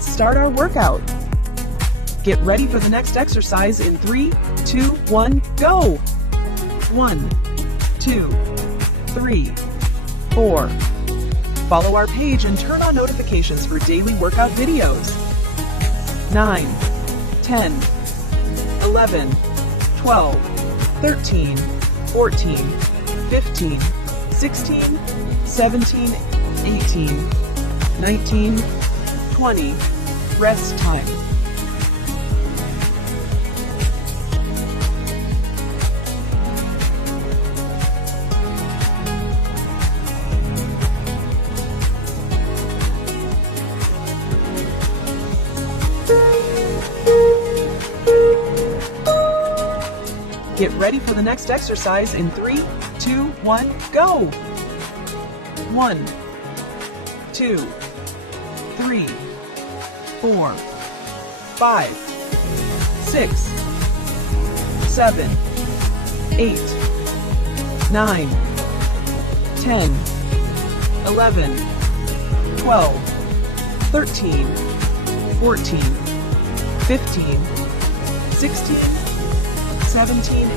Let's start our workout. Get ready for the next exercise in 3, 2, 1, go! 1, 2, 3, 4. Follow our page and turn on notifications for daily workout videos. 9, 10, 11, 12, 13, 14, 15, 16, 17, 18, 19, 20. Rest time. Get ready for the next exercise in 3, 2, 1, go! 1, 2, 3, 4, 5, 6, 7, 8, 9, 10, 11, 12, 13, 14, 15, 16, 17,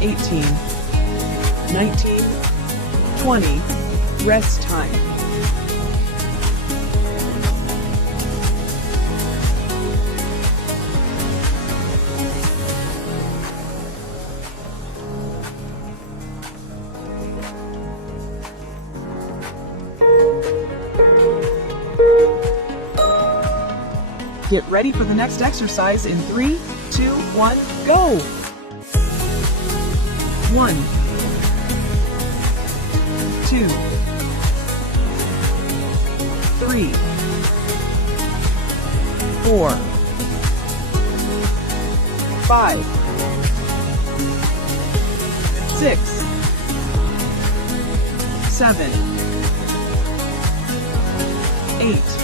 18, 19, 20. Rest time. Get ready for the next exercise in 3, 2, 1, go! 1, 2, 3, 4, 5, 6, 7, 8,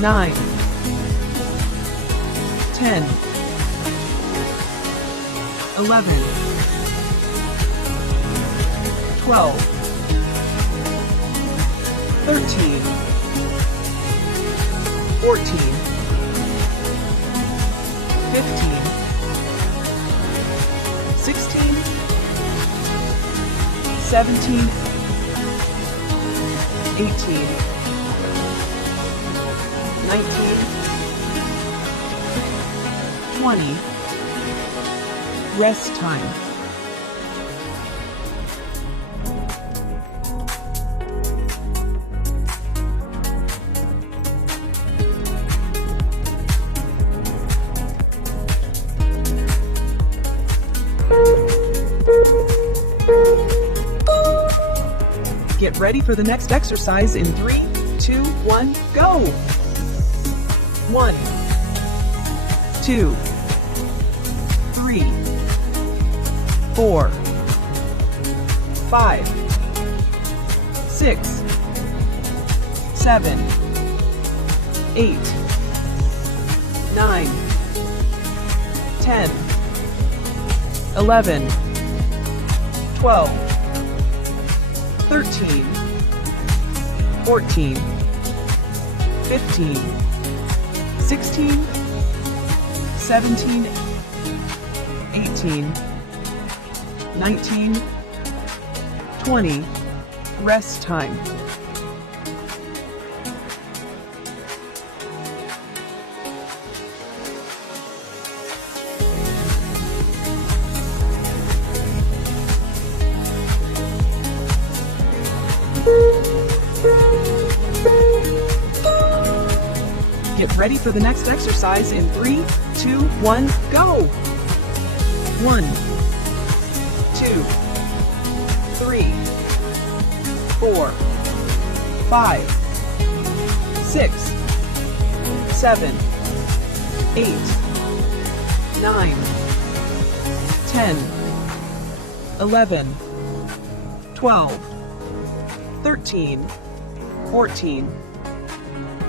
9, 10, 11, 12, 13, 14, 15, 16, 17, 18, 19, 20. Rest time. Get ready for the next exercise in 3, 2, 1, go! 1, 2, 3, 4, 5, 6, 7, 8, 9, 10, 11, 12, 13, 14, 15, 16, 17, 18, 19, 20. Rest time. Get ready for the next exercise in 3, 2, 1, go! 1, 2, 3, 4, 5, 6, 7, 8, 9, 10, 11, 12, 13, 14,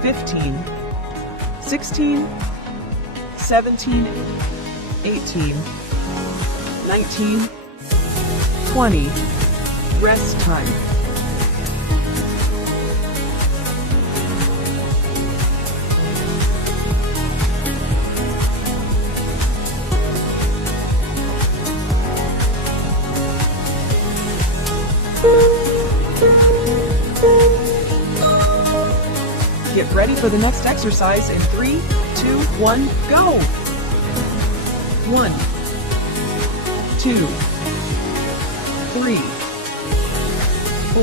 15, 16, 17, 18, 19, 20. Rest time. Get ready for the next exercise in 3, 2, 1, go! 1, 2, 3,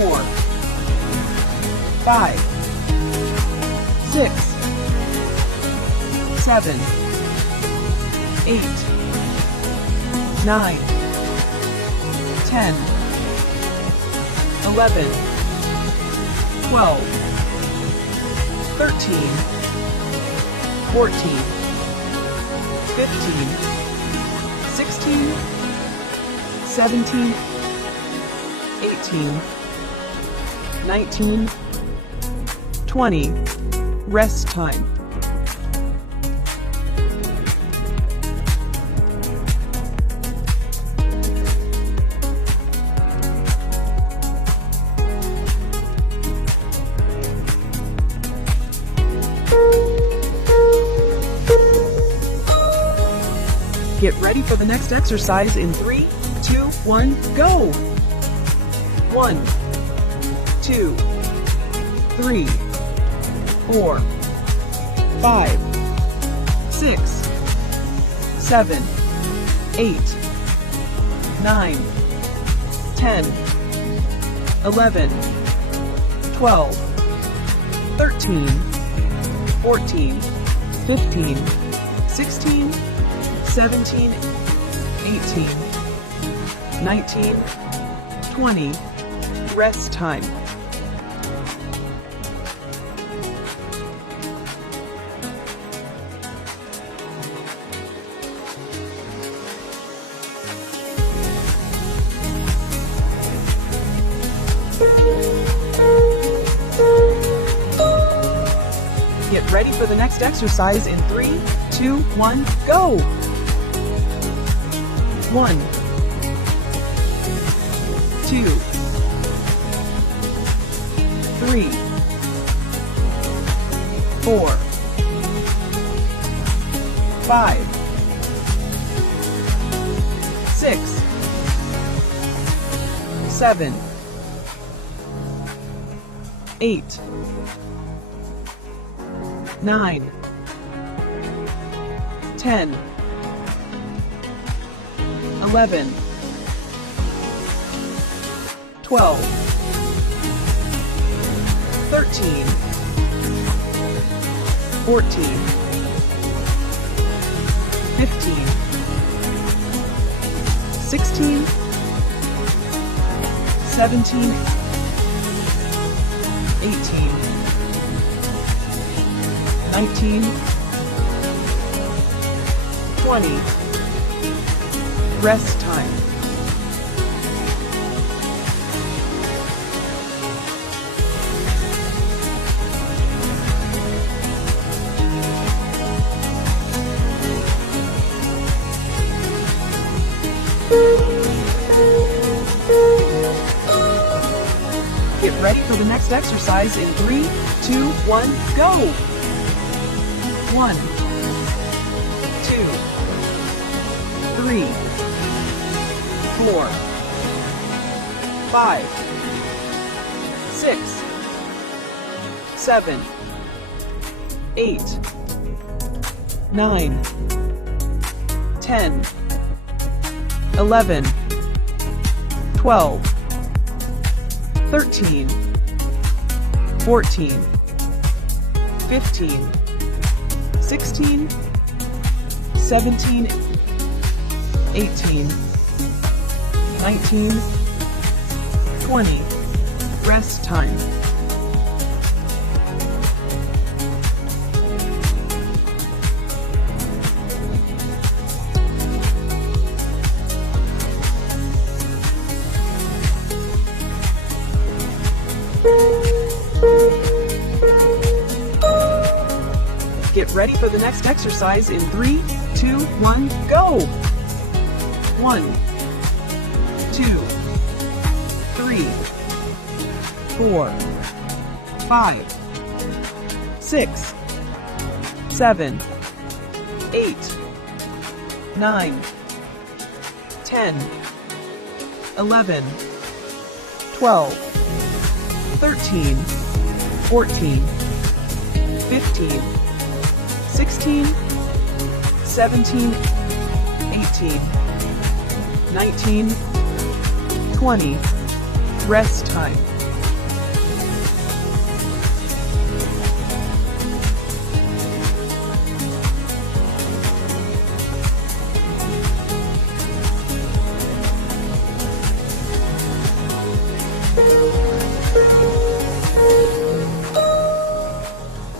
4, 5, 6, 7, 8, 9, 10, 11, 12, 13, 14, 15, 16, 17, 18, 19, 20. Rest time. Get ready for the next exercise in 3, 2, 1, go! 1, 2, 3, 4, 5, 6, 7, 8, 9, 10, 11, 12, 13, 14, 15, 16, 17, 18, 19, 20. Rest time. Get ready for the next exercise in 3, 2, 1, go! 1, 2, 3, 4, 5, 6, 7, 8, 9, 10, 11, 12, 13, 14, 15, 16, 17, 18, 19, 20. Rest time. Get ready for the next exercise in 3, 2, 1, go! 1, 2, 3, 4, 5, 6, 7, 8, 9, 10, 11, 12, 13, 14, 15, 16, 17, 18, 19, 20. Rest time. Get ready for the next exercise in 3, 2, 1, go! 1, 2, 3, 4, 5, 6, 7, 8, 9, 10, 11, 12, 13, 14, 15, 16, 17, 18, 19, 20. Rest time.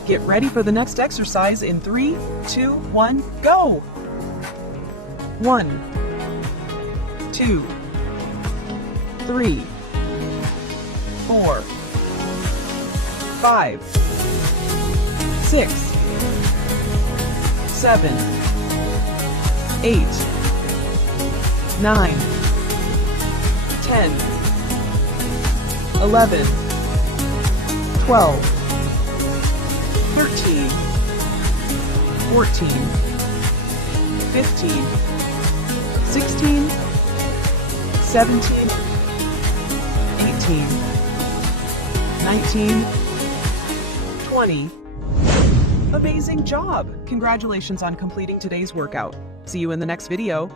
Get ready for the next exercise in 3, 2, 1, go! 1, 2, 3, 4, 5, 6, 7, 8, 9, 10, 11, 12, 13, 14, 15, 16, 17, 18, 19, 20. Amazing job! Congratulations on completing today's workout. See you in the next video.